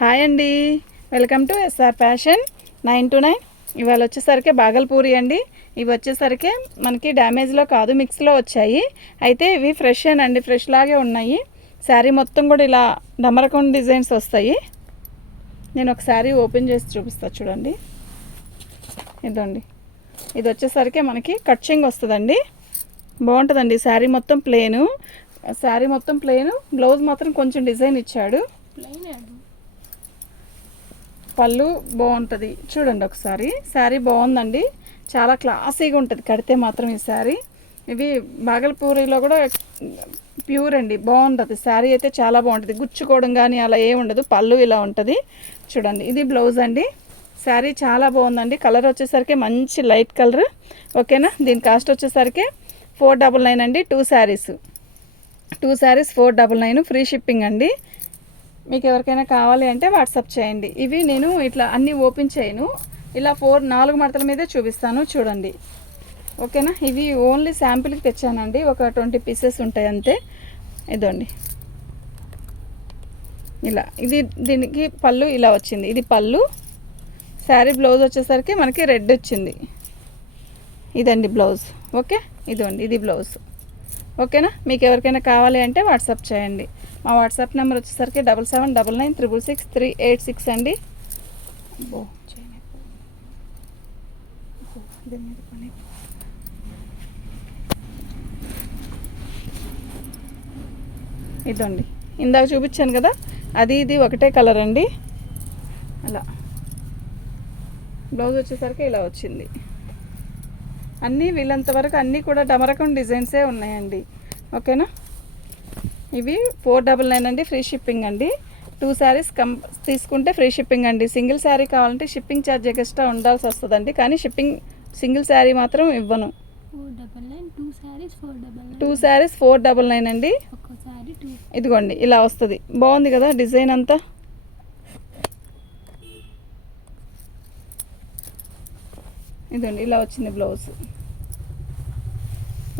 Hi అండి. Welcome to S R fashion nine two nine. ఇవాళ వచ్చేసరికి బాగల్పూరి అండి. ఇవి వచ్చేసరికి మనకి డ్యామేజ్లో కాదు మిక్స్లో వచ్చాయి. అయితే ఇవి ఫ్రెష్ అండి ఫ్రెష్ లాగే ఉన్నాయి. శారీ మొత్తం కూడా ఇలా డమరకం డిజైన్స్ వస్తాయి. నేను ఒక శారీ ఓపెన్ చేసి చూపిస్తా చూడండి. ఇదండి. ఇది వచ్చేసరికి మనకి కట్చింగ్ వస్తుందండి. బాగుంటుందండి శారీ మొత్తం ప్లేను. శారీ మొత్తం ప్లేను బ్లౌజ్ మాత్రం కొంచెం డిజైన్ ఇచ్చాడు. పళ్ళు బాగుంటుంది. చూడండి ఒకసారి. శారీ బాగుందండి. చాలా క్లాసీగా ఉంటుంది. కడితే మాత్రం ఈ శారీ. ఇవి బాగల్పూరిలో కూడా ప్యూర్ అండి. బాగుంటుంది. శారీ అయితే చాలా బాగుంటుంది. గుచ్చుకోవడం కానీ అలా ఏ ఉండదు. పళ్ళు ఇలా ఉంటుంది. చూడండి. ఇది బ్లౌజ్ అండి. శారీ చాలా బాగుందండి. కలర్ వచ్చేసరికి మంచి లైట్ కలర్. ఓకేనా? దీని కాస్ట్ వచ్చేసరికి ఫోర్ డబల్ నైన్ అండి. Two sarees. Two sarees four double nine. Free shipping అండి. మీకు ఎవరికైనా కావాలి అంటే వాట్సాప్ చేయండి. ఇవి నేను ఇట్లా అన్నీ ఓపెన్ చేయను. ఇలా ఫోర్ నాలుగు మడతల మీదే చూపిస్తాను. చూడండి. ఓకేనా? ఇవి ఓన్లీ శాంపిల్కి తెచ్చానండి. ఒక ట్వంటీ పీసెస్ ఉంటాయి అంతే. ఇదండి. ఇలా. ఇది దీనికి పళ్ళు ఇలా వచ్చింది. ఇది పళ్ళు. శారీ బ్లౌజ్ వచ్చేసరికి మనకి రెడ్ వచ్చింది. ఇదండి బ్లౌజ్. ఓకే? ఇదండి. ఇది బ్లౌజ్. ఓకేనా? మీకు ఎవరికైనా కావాలి అంటే వాట్సాప్ చేయండి. మా వాట్సాప్ నెంబర్ వచ్చేసరికి double seven double nine triple six three eight six అండి. ఇదండి. ఇందాక చూపించాను కదా అది ఇది ఒకటే కలర్ అండి. అలా. బ్లౌజ్ వచ్చేసరికి ఇలా వచ్చింది. అన్నీ వీళ్ళంత వరకు అన్నీ కూడా డమరకం డిజైన్సే ఉన్నాయండి. ఓకేనా? ఇవి ఫోర్ డబల్ నైన్ అండి ఫ్రీ షిప్పింగ్ అండి. టూ శారీస్ కం తీసుకుంటే ఫ్రీ షిప్పింగ్ అండి. సింగిల్ శారీ కావాలంటే షిప్పింగ్ ఛార్జ్ ఎక్స్ట్రా ఉండాల్సి వస్తుందండి. కానీ షిప్పింగ్ సింగిల్ శారీ మాత్రం ఇవ్వను. Two sarees four double nine. అండి. ఇదిగోండి ఇలా వస్తుంది. బాగుంది కదా డిజైన్ అంతా? ఇదండి ఇలా వచ్చింది బ్లౌజ్.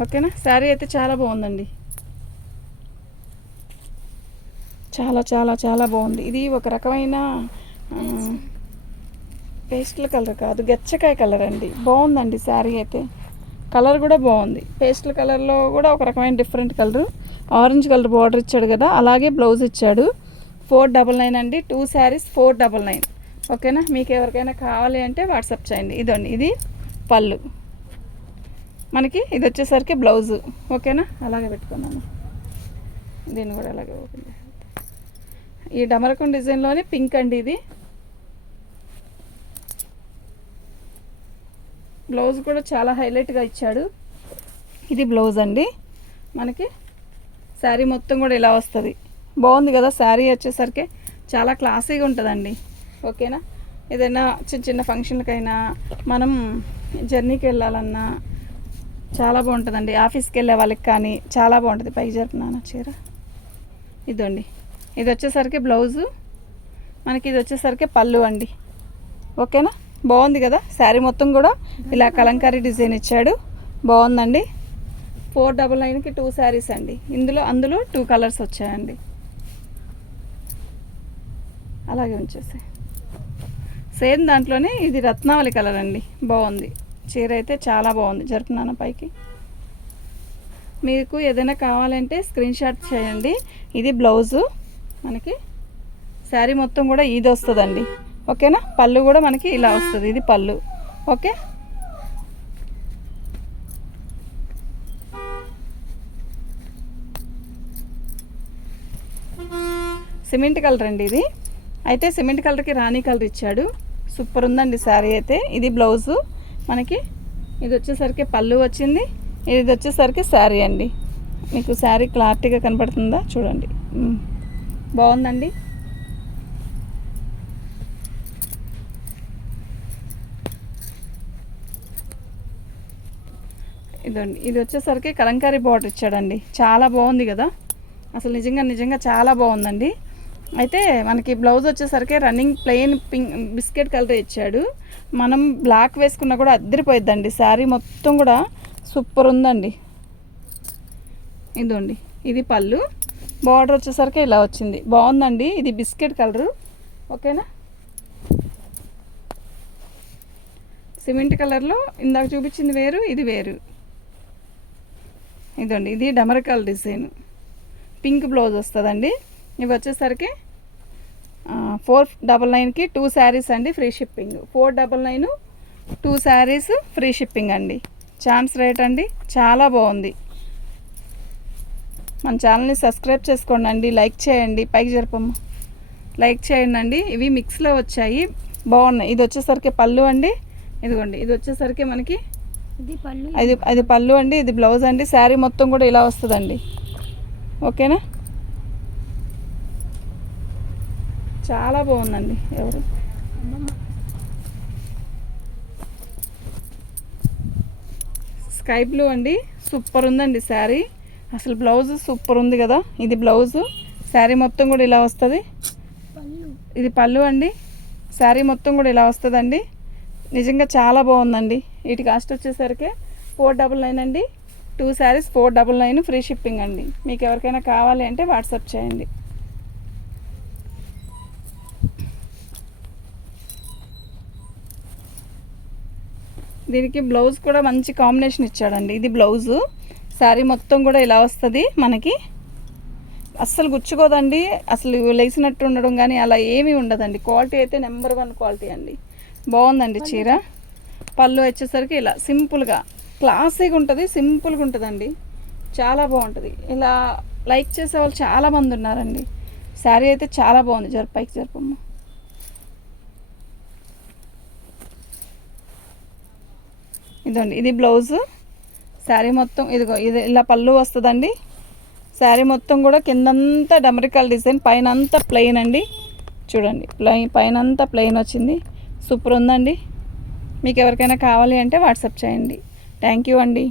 ఓకేనా? శారీ అయితే చాలా బాగుందండి. చాలా చాలా చాలా బాగుంది. ఇది ఒక రకమైన ఆ, పేస్టల్ కలర్ కాదు గచ్చకాయ కలర్ అండి. బాగుందండి శారీ అయితే. కలర్ కూడా బాగుంది. పేస్టల్ కలర్లో కూడా ఒక రకమైన different colour. Orange colour border ఇచ్చాడు కదా అలాగే బ్లౌజ్ ఇచ్చాడు. ఫోర్ డబల్ నైన్ అండి. Two sarees four double nine. ఓకేనా? మీకు ఎవరికైనా కావాలి అంటే వాట్సాప్ చేయండి. ఇదండి ఇది పళ్ళు. మనకి ఇది వచ్చేసరికి బ్లౌజు. ఓకేనా? అలాగే పెట్టుకున్నాను దీన్ని కూడా అలాగే ఓపెన్ ఈ డమరకం డిజైన్లోనే పింక్ అండి ఇది. బ్లౌజ్ కూడా చాలా హైలైట్గా ఇచ్చాడు. ఇది బ్లౌజ్ అండి. మనకి శారీ మొత్తం కూడా ఇలా వస్తుంది. బాగుంది కదా శారీ వచ్చేసరికి. చాలా క్లాసీగా ఉంటుందండి. ఓకేనా? ఏదైనా చిన్న చిన్న ఫంక్షన్లకైనా మనం జర్నీకి వెళ్ళాలన్నా చాలా బాగుంటుందండి. ఆఫీస్కి వెళ్ళే వాళ్ళకి కానీ చాలా బాగుంటుంది. పైకి జరుపునాన్న చీర. ఇదండి. ఇది వచ్చేసరికి బ్లౌజు. మనకి ఇది వచ్చేసరికి పళ్ళు అండి. ఓకేనా? బాగుంది కదా? శారీ మొత్తం కూడా ఇలా కలంకారీ డిజైన్ ఇచ్చాడు. బాగుందండి. ఫోర్ డబల్ నైన్కి టూ శారీస్ అండి. ఇందులో అందులో టూ కలర్స్ వచ్చాయండి. అలాగే ఉంచేసి. సేమ్ దాంట్లోనే ఇది రత్నావళి కలర్ అండి. బాగుంది. చీర అయితే చాలా బాగుంది. జరుపునాన్న పైకి. మీకు ఏదైనా కావాలంటే స్క్రీన్ షాట్ చేయండి. ఇది బ్లౌజు. మనకి శారీ మొత్తం కూడా ఇది వస్తుందండి. ఓకేనా? పళ్ళు కూడా మనకి ఇలా వస్తుంది. ఇది పళ్ళు. ఓకే? సిమెంట్ కలర్ అండి ఇది. అయితే సిమెంట్ కలర్కి రాణి కలర్ ఇచ్చాడు. సూపర్ ఉందండి శారీ అయితే. ఇది బ్లౌజు. మనకి ఇది వచ్చేసరికి పళ్ళు వచ్చింది. ఇది వచ్చేసరికి శారీ అండి. మీకు శారీ క్లారిటీగా కనపడుతుందా? చూడండి. బాగుందండి. ఇదండి ఇది వచ్చేసరికి కలంకారీ బార్డర్ ఇచ్చాడండి. చాలా బాగుంది కదా. అసలు నిజంగా నిజంగా చాలా బాగుందండి. అయితే మనకి బ్లౌజ్ వచ్చేసరికి running plain pink biscuit colour ఇచ్చాడు. మనం బ్లాక్ వేసుకున్నా కూడా అద్దరిపోయిద్దండి. శారీ మొత్తం కూడా సూపర్ ఉందండి. ఇదండి ఇది పళ్ళు. బార్డర్ వచ్చేసరికి ఇలా వచ్చింది. బాగుందండి. ఇది బిస్కెట్ కలరు. ఓకేనా? సిమెంట్ కలర్లో ఇందాక చూపించింది వేరు ఇది వేరు. ఇదండి. ఇది డమరకాల డిజైన్. పింక్ బ్లౌజ్ వస్తుందండి. ఇవి వచ్చేసరికి ఫోర్ డబల్ నైన్కి టూ శారీస్ అండి free shipping. Four double nine two sarees free shipping అండి. ఛాన్స్ రేట్ అండి. చాలా బాగుంది. మన ఛానల్ని సబ్స్క్రైబ్ చేసుకోండి అండి లైక్ చేయండి. పైకి జరపమ్మ. లైక్ చేయండి అండి ఇవి మిక్స్లో వచ్చాయి. బాగున్నాయి. ఇది వచ్చేసరికి పళ్ళు అండి. ఇదిగోండి. ఇది వచ్చేసరికి మనకి అది అది పళ్ళు అండి ఇది బ్లౌజ్ అండి. శారీ మొత్తం కూడా ఇలా వస్తుందండి. ఓకేనా? చాలా బాగుందండి. ఎవరు? స్కై బ్లూ అండి. సూపర్ ఉందండి శారీ. అసలు బ్లౌజ్ సూపర్ ఉంది కదా. ఇది బ్లౌజ్. శారీ మొత్తం కూడా ఇలా వస్తుంది. ఇది పళ్ళు అండి. శారీ మొత్తం కూడా ఇలా వస్తుందండి. నిజంగా చాలా బాగుందండి. వీటి కాస్ట్ వచ్చేసరికి ఫోర్ డబల్ నైన్ అండి. Two sarees four double nine free shipping అండి. మీకు ఎవరికైనా కావాలి అంటే వాట్సాప్ చేయండి. దీనికి బ్లౌజ్ కూడా మంచి కాంబినేషన్ ఇచ్చాడండి. ఇది బ్లౌజు. శారీ మొత్తం కూడా ఇలా వస్తుంది మనకి. అస్సలు గుచ్చుకోదండి. అసలు లేచినట్టు ఉండడం కానీ అలా ఏమీ ఉండదండి. క్వాలిటీ అయితే నెంబర్ వన్ క్వాలిటీ అండి. బాగుందండి చీర. పళ్ళు వచ్చేసరికి ఇలా సింపుల్గా క్లాసీగా ఉంటుంది సింపుల్గా ఉంటుందండి. చాలా బాగుంటుంది. ఇలా లైక్ చేసే వాళ్ళు చాలా మంది ఉన్నారండి. శారీ అయితే చాలా బాగుంది జరపైకి జరపమ్మ. ఇదండి ఇది బ్లౌజు. శారీ మొత్తం ఇదిగో ఇది ఇలా పళ్ళు వస్తుందండి. శారీ మొత్తం కూడా కిందంతా డమరికల్ డిజైన్ పైన అంతా ప్లెయిన్ అండి. చూడండి ప్లెయిన్ పైన అంతా ప్లెయిన్ వచ్చింది. సూపర్ ఉందండి. మీకు ఎవరికైనా కావాలి అంటే వాట్సాప్ చేయండి. థ్యాంక్ యూ అండి.